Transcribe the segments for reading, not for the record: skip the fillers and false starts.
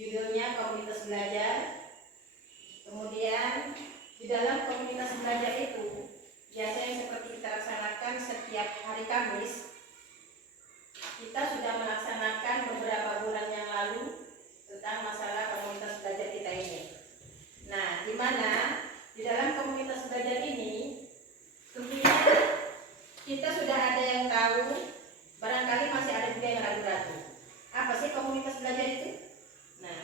judulnya komunitas belajar. Kemudian di dalam komunitas belajar itu biasanya seperti kita laksanakan setiap hari Kamis. Kita sudah melaksanakan beberapa bulan yang lalu tentang masalah komunitas belajar kita ini. Nah, di mana di dalam komunitas belajar ini tentunya kita sudah ada yang tahu, barangkali masih ada juga yang ragu-ragu. Apa sih komunitas belajar itu? Nah,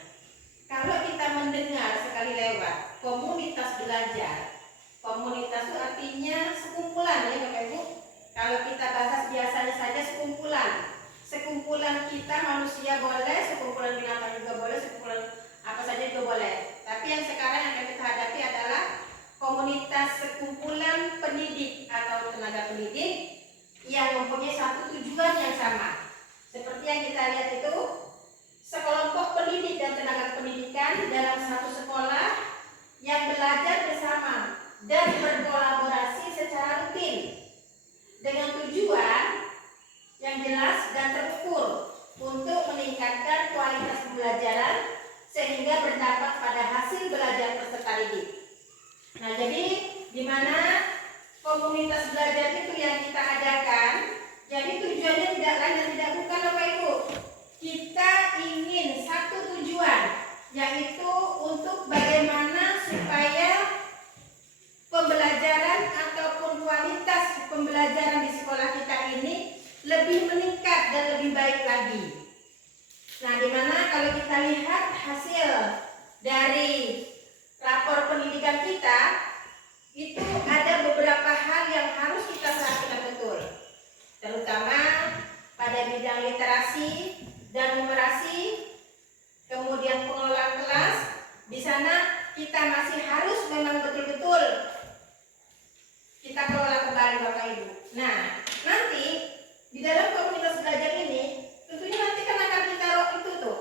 kalau kita mendengar sekali lewat komunitas belajar, komunitas itu artinya sekumpulan ya Bapak Ibu. Kalau kita bahas biasanya saja sekumpulan kita manusia boleh, sekumpulan binatang juga boleh, sekumpulan apa saja juga boleh. Tapi yang sekarang yang akan kita hadapi adalah komunitas sekumpulan pendidik atau tenaga pendidik yang mempunyai satu tujuan yang sama. Seperti yang kita lihat itu, sekelompok pendidik dan tenaga pendidikan dalam satu sekolah yang belajar bersama dan berkolaborasi secara rutin dengan tujuan yang jelas dan terukur untuk meningkatkan kualitas pembelajaran sehingga berdampak pada hasil belajar peserta didik. Nah, jadi di mana komunitas belajar itu yang kita adakan, jadi tujuannya tidak lain dan tidak bukan Bapak Ibu. Kita ingin satu tujuan, yaitu untuk bagaimana supaya pembelajaran ataupun kualitas pembelajaran di sekolah kita ini lebih meningkat dan lebih baik lagi. Nah, di mana kalau kita lihat hasil dari rapor pendidikan kita, itu ada beberapa hal yang harus kita perhatikan betul, terutama pada bidang literasi dan numerasi, kemudian pengelolaan kelas. Di sana kita masih harus memang betul-betul kita kelola kembali Bapak Ibu. Nah, nanti di dalam komunitas belajar ini tentunya nanti kan akan kita itu tuh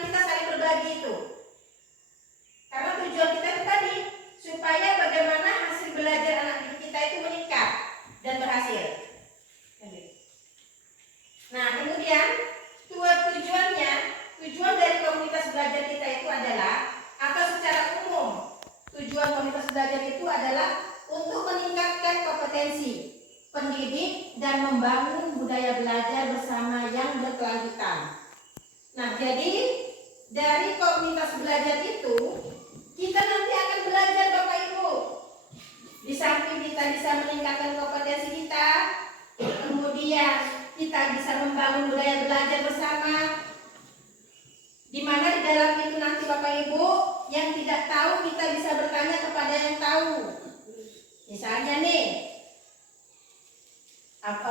kita saling berbagi itu, karena tujuan kita itu tadi supaya bagaimana hasil belajar anak didik kita itu meningkat dan berhasil. Nah, kemudian tujuan dari komunitas belajar kita itu adalah, atau secara umum tujuan komunitas belajar itu adalah untuk meningkatkan kompetensi pendidik dan membangun budaya belajar bersama yang berkelanjutan. Nah, jadi dari komunitas belajar itu kita nanti akan belajar Bapak Ibu. Di samping kita bisa meningkatkan kompetensi kita, kemudian kita bisa membangun budaya belajar bersama, di mana di dalam itu nanti Bapak Ibu yang tidak tahu kita bisa bertanya kepada yang tahu. Misalnya nih,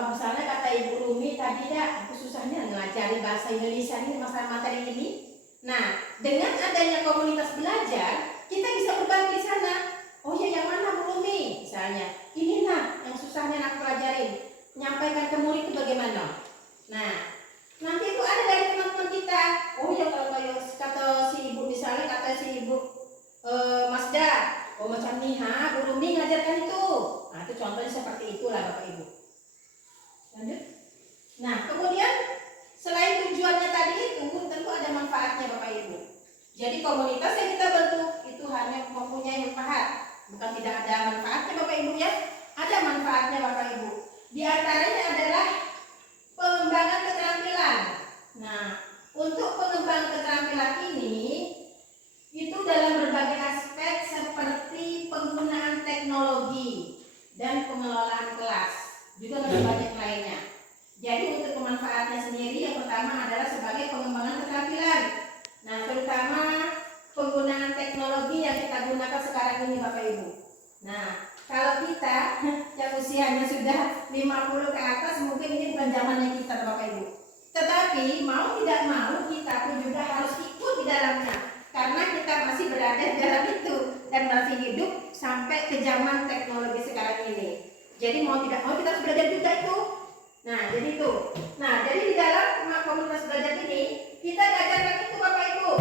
misalnya kata Ibu Rumi tadi, aku susahnya ngajari bahasa Indonesia ini, masalah materi ini. Nah, dengan adanya komunitas belajar, kita bisa berbagi di sana. Oh ya, yang mana Bu Rumi? Misalnya, ini yang susahnya aku pelajarin. Nyampaikan ke murid itu bagaimana? Nah, nanti itu ada dari teman-teman kita. Oh ya, kalau kata si Ibu, misalnya kata si Ibu Masda, oh macam nih, Bu Rumi ngajarkan itu. Nah, itu contohnya seperti itulah Bapak Ibu. Lanjut. Nah, kemudian selain tujuannya tadi itu, tentu ada manfaatnya Bapak Ibu. Jadi komunitas yang kita bentuk itu hanya mempunyai manfaat, bukan tidak ada manfaatnya Bapak Ibu ya. Ada manfaatnya Bapak Ibu. Di antaranya adalah pengembangan keterampilan. Nah, untuk pengembangan keterampilan ini itu dalam berbagai aspek seperti penggunaan teknologi dan pengelolaan kelas, juga masih banyak lainnya. Jadi untuk pemanfaatnya sendiri yang pertama adalah sebagai pengembangan keterampilan. Nah, terutama penggunaan teknologi yang kita gunakan sekarang ini Bapak Ibu. Nah, kalau kita yang usianya sudah 50 ke atas, mungkin ini bukan zamannya kita Bapak Ibu. Tetapi mau tidak mau kita pun juga harus ikut di dalamnya, karena kita masih berada di dalam itu dan masih hidup sampai ke zaman teknologi sekarang ini. Jadi mau tidak mau kita harus belajar juga itu. Nah, jadi itu. Nah, jadi di dalam komunitas belajar ini kita belajarkan itu Bapak Ibu.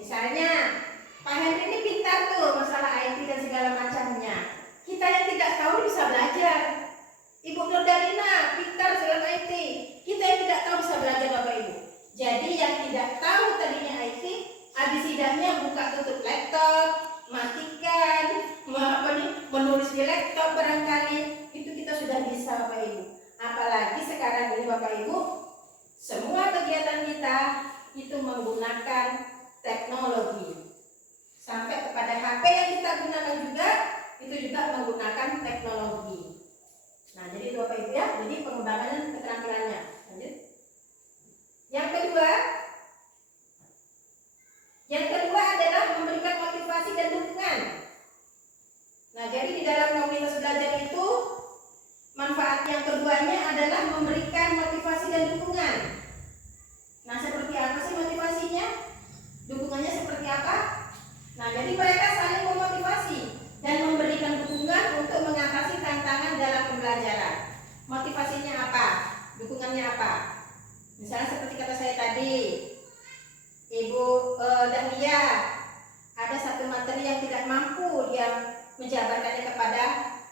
Misalnya Pak Henry ini pintar tuh masalah IT dan segala macamnya. Kita yang tidak tahu bisa belajar. Ibu Nurdalina pintar dalam IT. Kita yang tidak tahu bisa belajar Bapak Ibu. Jadi yang tidak tahu tadinya IT Habis sidangnya buka tutup laptop, matikan, menulis di laptop barangkali, itu kita sudah bisa Bapak Ibu. Apalagi sekarang ini Bapak Ibu, semua kegiatan kita itu menggunakan teknologi. Sampai kepada HP yang kita gunakan juga, itu juga menggunakan teknologi. Nah, jadi itu Bapak Ibu ya, jadi pengembangan keterampilannya. Lanjut. Yang kedua adalah memberikan motivasi dan dukungan. Nah, jadi di dalam komunitas belajar itu manfaat yang keduanya adalah memberikan motivasi dan dukungan. Nah, seperti apa sih motivasinya? Dukungannya seperti apa? Nah, jadi mereka saling memotivasi dan memberikan dukungan untuk mengatasi tantangan dalam pembelajaran. Motivasinya apa? Dukungannya apa? Misalnya seperti kata saya tadi, Ibu Dahlia, ada satu materi yang tidak mampu dia menjabarkannya kepada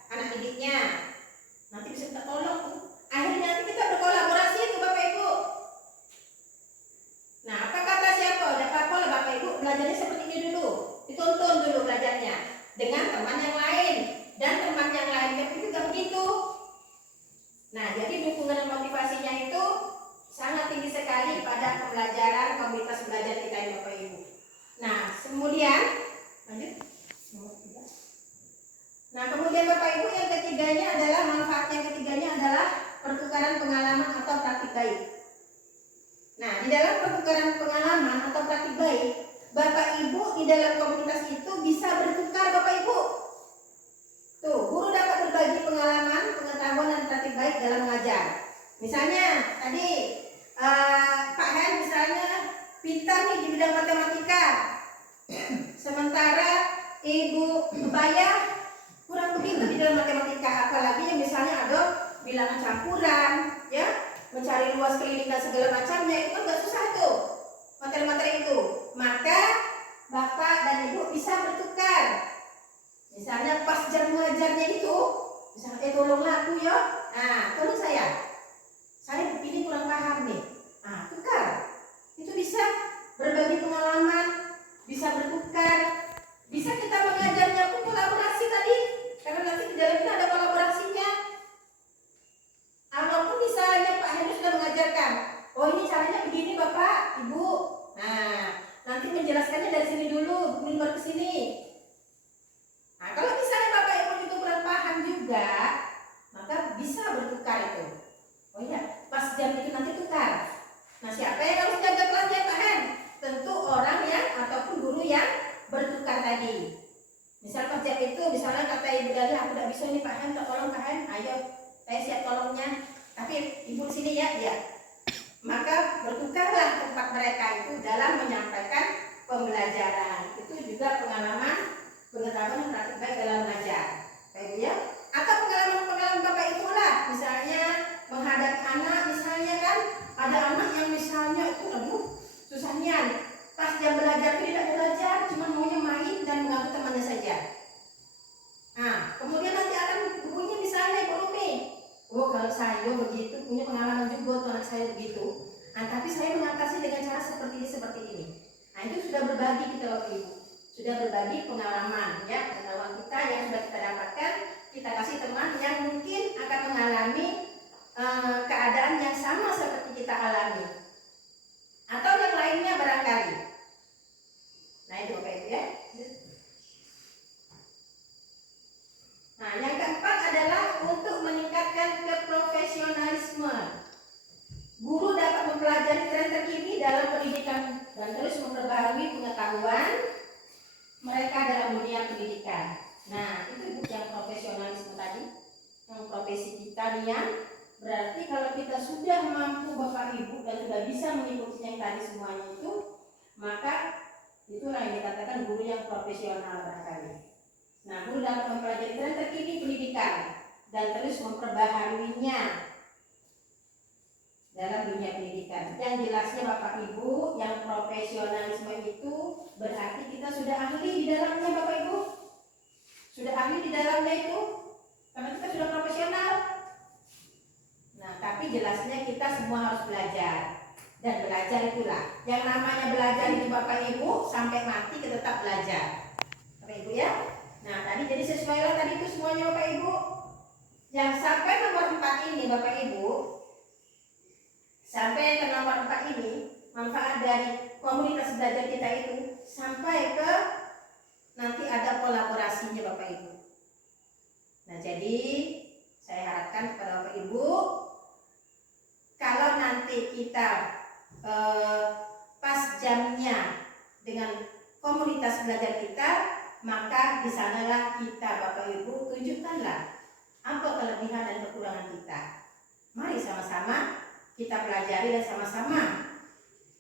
anak didiknya. Nanti bisa kita tolong tuh. Akhirnya nanti kita berkolaborasi itu Bapak Ibu. Nah, apa kata siapa? Udah apa lah Bapak Ibu, belajarnya seperti ini dulu. Dituntun dulu belajarnya dengan teman yang lain, dan teman yang lainnya juga begitu. Nah, jadi dukungan dan motivasinya itu sangat tinggi sekali pada pembelajaran komunitas belajar kita ini Bapak Ibu. Nah, kemudian lanjut. Nah, kemudian Bapak Ibu yang ketiganya adalah manfaat yang ketiganya adalah pertukaran pengalaman atau praktik baik. Nah, di dalam pertukaran pengalaman atau praktik baik, Bapak Ibu di dalam komunitas itu bisa bertukar Bapak Ibu. Tuh, guru dapat berbagi pengalaman, pengetahuan dan praktik baik dalam mengajar. Misalnya tadi Pak Hen misalnya pintar nih di bidang matematika, sementara Ibu Baya kurang begitu di dalam matematika, apalagi yang misalnya ada bilangan campuran, ya, mencari luas keliling dan segala macamnya, itu kan nggak susah tuh materi-materi itu. Maka Bapak dan Ibu bisa bertukar. Misalnya pas jam mengajarnya itu, misalnya tolonglah aku ya, nah tolong saya ini kurang paham nih, nah tukar. Itu bisa berbagi pengalaman, bisa bertukar, bisa kita mengajarnya pun kolaborasi tadi, karena nanti di dalam kita ada kolaborasinya. Ataupun misalnya Pak Henry sudah mengajarkan, oh ini caranya begini Bapak, Ibu, nah nanti menjelaskannya dari sini dulu, kemudian baru ke sini. Nah, kalau misalnya Bapak Ibu itu kurang paham juga, maka bisa bertukar itu. Oh iya, pas jam itu nanti tukar. Nah, siapa yang harus jaga kelasnya Pak Hen? Tentu orang yang ataupun guru yang bertukar tadi. Misal pas jam itu, misalnya kata Ibu Dahlia, aku tidak bisa nih Pak Hen, tolong Pak Hen, ayo saya siap tolongnya. Tapi Ibu sini ya, ya. Maka bertukarlah tempat mereka itu dalam menyampaikan pembelajaran. Itu juga pengalaman, pengetahuan yang praktik baik dalam mengajar. Baik ya. Atau pengalaman-pengalaman Bapak Ibu lah, misalnya menghadapi anak, misalnya kan ada anak yang misalnya itu susah nian, pas dia belajar tidak belajar, cuma maunya main dan mengganggu temannya saja. Nah, kemudian nanti akan gurunya misalnya Ibu Rumi, oh kalau saya begitu, punya pengalaman juga tuh anak saya begitu. Nah, tapi saya mengatasi dengan cara seperti ini. Nah, itu sudah berbagi kita Bapak Ibu, sudah berbagi pengalaman ya, pengetahuan kita yang sudah kita dapatkan, kita kasih teman yang mungkin akan mengalami keadaan yang sama seperti kita alami, atau yang lainnya barangkali. Nah, itu Bapak Ibu ya. Nah, yang keempat adalah untuk meningkatkan keprofesionalisme. Guru dapat mempelajari tren terkini dalam pendidikan dan terus memperbaharui pengetahuan mereka dalam dunia pendidikan. Nah, itu yang profesionalisme tadi, yang profesi kita nih yang berarti kalau kita sudah mampu Bapak Ibu dan sudah bisa mengikuti yang tadi semuanya itu, maka itulah yang dikatakan guru yang profesional barangkali. Nah, guru dapat mempelajari tren terkini pendidikan dan terus memperbaharuinya dalam dunia pendidikan. Yang jelasnya Bapak Ibu, yang profesionalisme itu berarti kita sudah ahli di dalamnya Bapak Ibu. Sudah ahli di dalamnya itu, karena kita sudah profesional. Nah, tapi jelasnya kita semua harus belajar. dan belajar itulah. Yang namanya belajar itu Bapak Ibu sampai mati kita tetap belajar. Bapak Ibu ya. Nah tadi jadi sesuailah tadi itu semuanya Bapak Ibu. Yang sampai nomor 4 ini Bapak Ibu, sampai ke nomor 4 ini manfaat dari komunitas belajar kita itu sampai ke nanti ada kolaborasinya Bapak Ibu. Nah jadi saya harapkan kepada Bapak Ibu, kalau nanti kita pas jamnya dengan komunitas belajar kita, maka di sanalah kita Bapak Ibu tunjukkanlah apa kelebihan dan kekurangan kita. Mari sama-sama kita pelajari dan sama-sama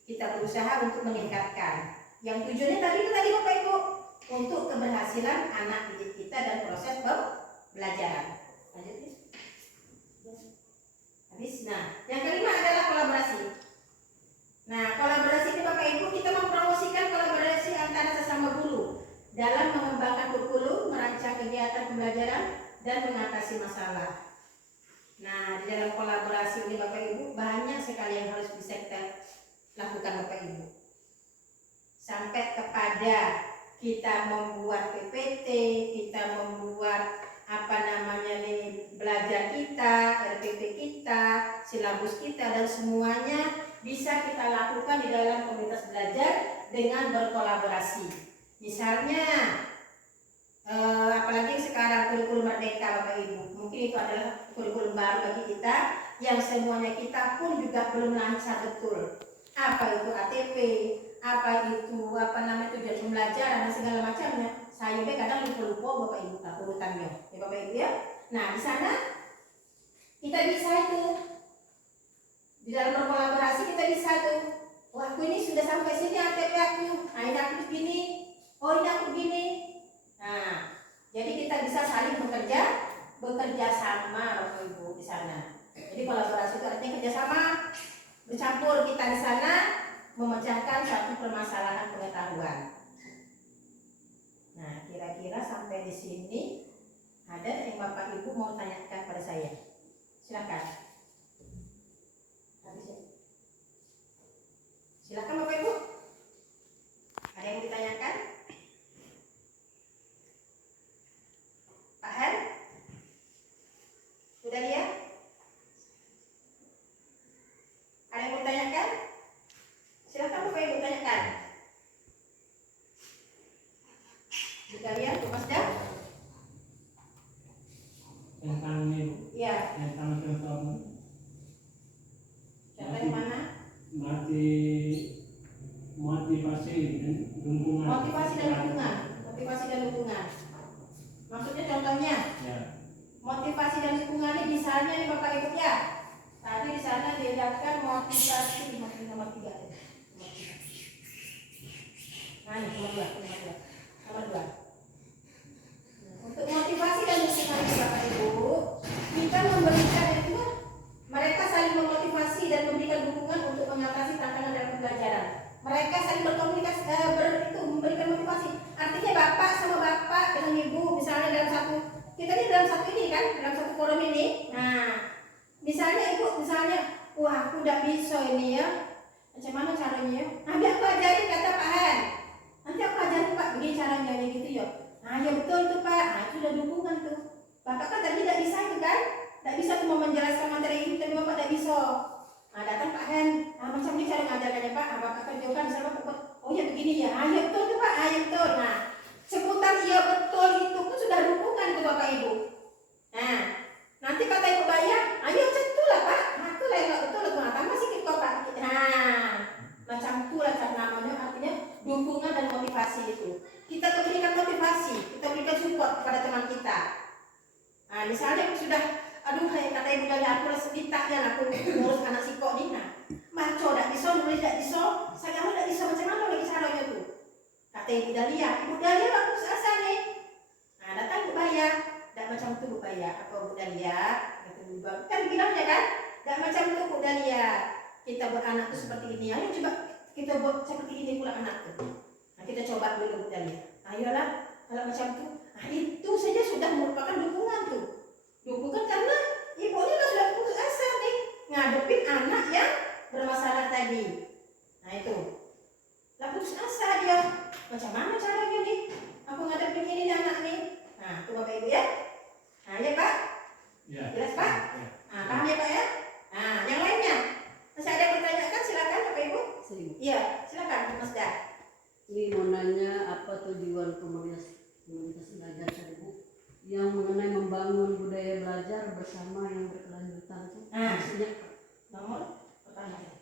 kita berusaha untuk meningkatkan. Yang tujuannya tadi Bapak Ibu, untuk keberhasilan anak didik kita dan proses pembelajaran. Lanjut ya. Habis. Nah, yang kelima adalah kolaborasi. Nah, kolaborasi ini Bapak Ibu, kita mempromosikan kolaborasi antara sesama guru dalam mengembangkan kurikulum, merancang kegiatan pembelajaran dan mengatasi masalah. Nah, di dalam kolaborasi ini Bapak Ibu banyak sekali yang harus bisa kita lakukan Bapak Ibu. Sampai kepada kita membuat PPT, kita membuat belajar kita, RPP kita, silabus kita, dan semuanya bisa kita lakukan di dalam komunitas belajar dengan berkolaborasi. Misalnya apalagi sekarang kurikulum merdeka Bapak Ibu, mungkin itu adalah kurikulum baru bagi kita yang semuanya kita pun juga belum lancar betul. Apa itu ATP, apa itu tujuan pembelajaran dan segala macamnya. Saya juga kadang lupa Bapak Ibu urutannya, ya Bapak Ibu ya. Nah di sana kita bisa itu di dalam berkolaborasi kita bisa tuh. Wah, aku ini sudah sampai sini ATP aku. Nah ini aku begini, oh ini aku begini. Nah, jadi kita bisa saling bekerja sama Bapak Ibu di sana. Jadi kolaborasi itu artinya kerjasama, bercampur kita di sana memecahkan satu permasalahan pengetahuan. Nah, kira-kira sampai di sini ada yang Bapak Ibu mau tanyakan pada saya? Silakan. Habis ya? Silakan Bapak Ibu. Ada yang ditanyakan? Pak Hen? Sudah lihat? Ada yang mau ditanyakan? Silakan Bapak Ibu tanyakan. Sudah lihat Bu Mas Dah? Yang kanan ini, Iya. yang kanan contoh. Contoh yang mana? Motivasi dan dukungan. Motivasi dan dukungan. Motivasi dan dukungan. Maksudnya contohnya? Ya. Motivasi dan dukungannya misalnya nih Bapak Ibu ya. Tadi di sana dilihatkan motivasi nomor 3. Nah, ini nomor 2. Untuk motivasi dan dukungan Bapak Ibu, kita memberikan itu mereka saling memotivasi dan memberikan dukungan untuk mengatasi tantangan dalam pembelajaran. Mereka saling berkomunikasi, memberikan motivasi. Artinya bapak sama bapak dengan ibu, misalnya dalam satu, kita ini dalam satu ini kan, dalam satu forum ini. Nah, misalnya ibu, wah aku udah bisa ini ya, macam mana caranya? Nanti aku ajarin kata Pak Han. Nanti aku ajarin Pak, begini caranya gitu ya. Nah ya betul tuh Pak, nah itu udah dukungan tuh. Bapak kan tadi tidak bisa itu kan, tidak bisa tuh mau menjelaskan materi ini, tapi bapak tidak bisa. Nah datang Pak Hen, nah macam ini cara mengajarkannya Pak, nah bapak kerjakan misalnya Bapak, oh ya begini ya, ah ya betul tuh Pak, ah ya betul. Nah seputar iya betul itu pun sudah dukungan tuh Bapak Ibu. Nah nanti kata Ibu Bayar, ayo betul lah Pak, nah itu lah yang betul lah, tambah sikit kok Pak. Nah macam itulah cara namanya, artinya dukungan dan motivasi itu. Kita berikan motivasi, kita berikan support kepada teman kita. Nah misalnya sudah, aduh kayak kata Ibu Dali, aku rasa ditanya aku ngurus anak siko nih. Nah maco tidak bisa, nulis tidak bisa, saya tidak bisa, macam mana lagi caranya tuh. Kata Ibu Dali, Ibu Dali aku asa nih. Nah datang Bu Baya, tidak macam itu Bu Baya, apa Bu Dali kan bilangnya kan, tidak macam itu Bu Dali. Kita buat anak itu seperti ini, ayo coba kita buat seperti ini pula anak tuh. Nah kita coba dulu Bu Dali. Ayolah, kalau macam itu, nah itu saja sudah merupakan dukungan tuh. Dukungan karena ibunya sudah putus asa nih ngadepin anak yang bermasalah tadi. Macam mana caranya nih? Aku ngadepin ini nih anak nih. Nah, tuh Bapak Ibu ya. Nah, ya Pak. Ya. Jelas Pak? Ya. Nah, paham ya Pak ya? Nah, yang lainnya. Masih ada yang bertanyakan? Silakan Bapak Ibu. Iya, silakan Mas Dar. Ini mau nanya apa tujuan komunitas belajar tadi Bu? Yang mengenai membangun budaya belajar bersama yang berkelanjutan itu maksudnya apa? Nomor pertanyaan.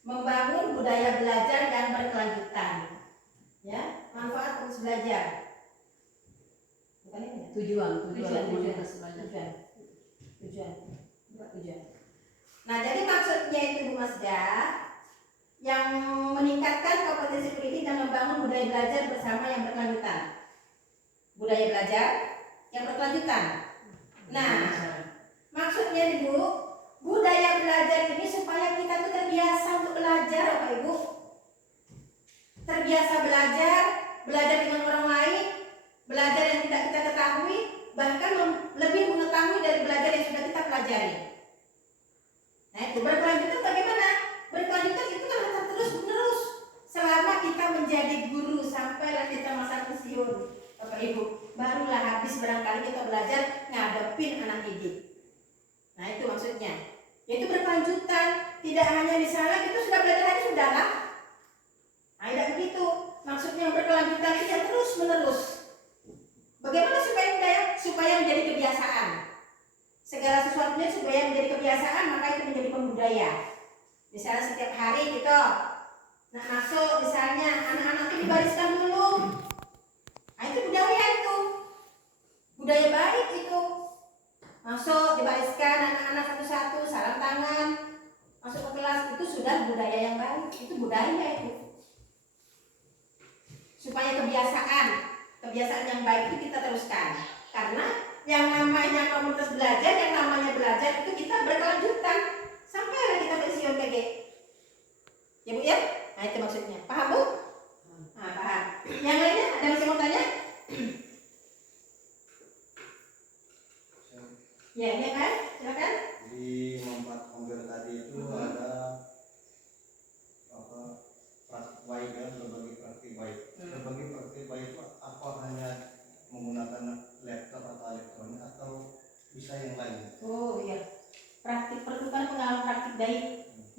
Membangun budaya belajar yang berkelanjutan. Ya, manfaat terus belajar. Bukan ini ya? Tujuan Tujuan. komunitas belajar. Tujuan. Nah, jadi maksudnya itu Bu Masda, yang meningkatkan kompetensi pendidik dan membangun budaya belajar bersama yang berkelanjutan. Budaya belajar yang berkelanjutan. Nah, maksudnya nih Bu, budaya belajar ini supaya kita tuh terbiasa untuk belajar Bapak Ibu. Terbiasa belajar dengan orang lain, belajar yang tidak kita ketahui, bahkan lebih mengetahui dari belajar yang sudah kita pelajari. Nah, itu berkelanjutan bagaimana? Berkelanjutan itu kan harus terus menerus selama kita menjadi guru sampailah kita masa pensiun, Bapak Ibu. Barulah habis barangkali kita belajar ngadepin anak didik. Nah, itu maksudnya. Yaitu berkelanjutan, tidak hanya di sana kita sudah belajar lagi sudahlah. Nah, tidak begitu. Maksudnya berkelanjutan itu yang terus menerus. Bagaimana supaya menjadi kebiasaan? Segala sesuatunya supaya menjadi kebiasaan, maka itu menjadi pembudaya. Misalnya setiap hari kita masuk, misalnya anak-anak itu dibariskan dulu. Nah, itu budaya itu. Budaya baik itu. Masuk, dibariskan anak-anak satu-satu, salam tangan. Masuk ke kelas, itu sudah budaya yang baik. Itu budaya itu. Supaya kebiasaan yang baik itu kita teruskan. Karena yang namanya komunitas belajar, yang namanya belajar itu kita berkelanjutan sampai kita pensiun PG. Ya Bu ya? Nah, itu maksudnya. Paham Bu? Nah, paham. Yang lainnya ada masih mau tanya? Ya, ini kan? Silakan. Di manfaat komputer tadi itu ada apa, praktik baik ya, berbagi praktik baik. Berbagi praktik baik itu apa hanya menggunakan laptop atau elektronik atau bisa yang lain? Oh iya. Praktik pertukaran pengalaman praktik baik.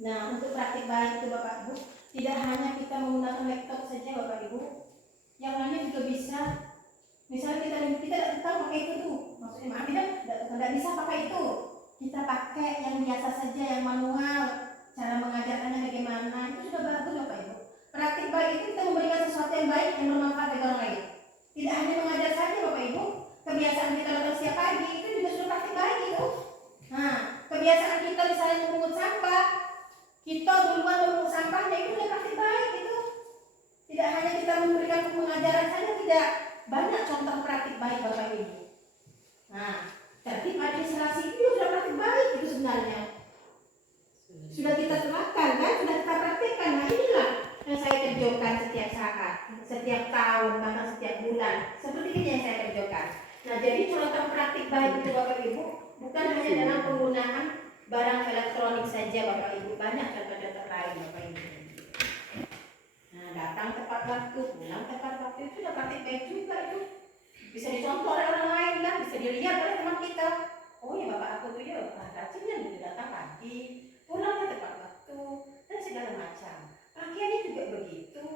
Nah, untuk praktik baik itu Bapak Ibu, tidak hanya kita menggunakan laptop saja Bapak Ibu. Yang lainnya juga bisa. Misalnya kita tidak tahu pakai itu tuh, maksudnya maaf tidak bisa pakai itu. Kita pakai yang biasa saja, yang manual. Cara mengajarkannya bagaimana, itu sudah bagus Bapak Ibu. Praktik baik itu kita memberikan sesuatu yang baik yang bermanfaat bagi orang lain. Tidak hanya mengajar saja Bapak Ibu. Kebiasaan kita lakukan setiap pagi itu juga sudah praktik baik itu. Nah, kebiasaan kita misalnya memungut sampah, kita duluan memungut sampahnya itu sudah praktik baik itu. Tidak hanya kita memberikan pengajaran saja, tidak. Banyak contoh praktik baik Bapak Ibu. Nah, tertib administrasi itu sudah praktik baik itu sebenarnya. Sudah kita terapkan kan, sudah kita praktikkan. Nah, inilah yang saya kerjakan setiap saat, setiap tahun, bahkan setiap bulan. Seperti ini yang saya kerjakan. Nah, jadi contoh praktik baik itu Bapak Ibu bukan hanya dalam penggunaan barang elektronik saja Bapak Ibu, banyak contoh-contoh lain Bapak Ibu. Nah, datang tepat waktu, pulang tepat waktu itu sudah praktik baik juga itu. Bisa dicontoh oleh orang lain lah, bisa dilihat oleh teman kita. Oh ya Bapak aku tuh ya rajinnya gitu, datang pagi, pulangnya tepat waktu dan segala macam. Pakaiannya juga begitu.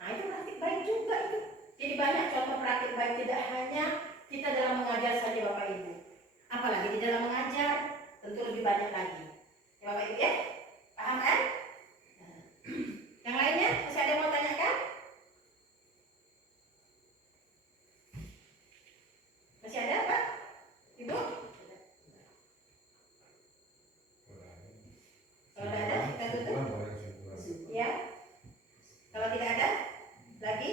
Nah, itu praktik baik juga itu. Jadi banyak contoh praktik baik, tidak hanya kita dalam mengajar saja Bapak Ibu. Apalagi di dalam mengajar, tentu lebih banyak lagi. Ya Bapak Ibu ya? Paham kan? Nah. Yang lainnya masih ada yang mau tanyakan? Masih ada Pak? Ibu? Kalau tidak ada, kita tutup. Ya. Kalau tidak ada lagi,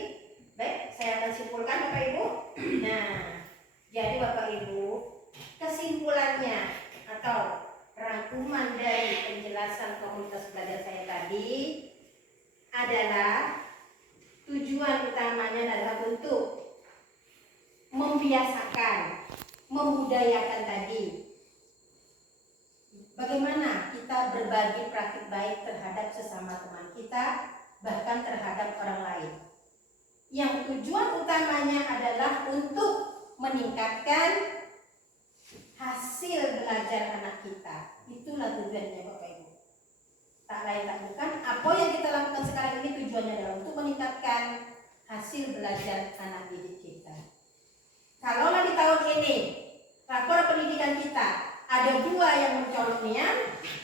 baik, saya akan simpulkan Bapak Ibu. Nah, jadi Bapak Ibu, kesimpulannya atau rangkuman dari penjelasan komunitas belajar saya tadi adalah tujuan utamanya adalah untuk membiasakan, membudayakan tadi. Bagaimana kita berbagi praktik baik terhadap sesama teman kita, bahkan terhadap orang lain. Yang tujuan utamanya adalah untuk meningkatkan hasil belajar anak kita. Itulah tujuannya Bapak Ibu. Tak lain tak bukan, apa yang kita lakukan sekarang ini tujuannya adalah untuk meningkatkan hasil belajar anak didik kita. Kalau di tahun ini rapor pendidikan kita ada 2 yang mencolok niat,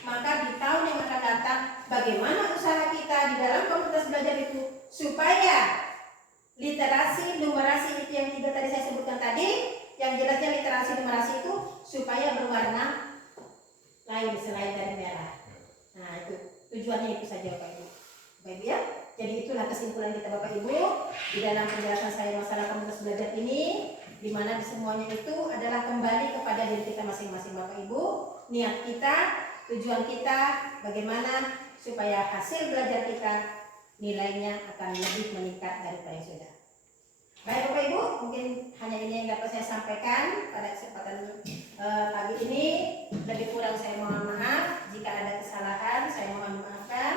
maka di tahun yang akan datang bagaimana usaha kita di dalam komunitas belajar itu supaya literasi, numerasi itu yang 3 tadi saya sebutkan tadi, yang jelasnya literasi, numerasi itu supaya berwarna lain selain dari merah. Nah itu tujuannya itu saja Bapak Ibu. Bapak Ibu ya. Jadi itulah kesimpulan kita Bapak Ibu di dalam penjelasan saya masalah komunitas belajar ini, di mana semuanya itu adalah kembali kepada diri kita masing-masing Bapak Ibu, niat kita, tujuan kita, bagaimana supaya hasil belajar kita nilainya akan lebih meningkat daripada yang sudah. Baik Bapak Ibu, mungkin hanya ini yang dapat saya sampaikan pada kesempatan pagi ini. Lebih kurang saya mohon maaf, jika ada kesalahan saya mohon maafkan,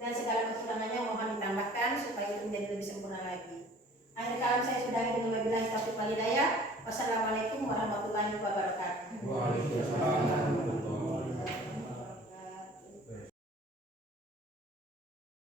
dan segala kekurangannya mohon ditambahkan supaya itu menjadi lebih sempurna lagi. Akhir kalam saya sudahi dengan wabillahi taufiq wal hidayah. Wassalamualaikum warahmatullahi wabarakatuh. Waalaikumsalam.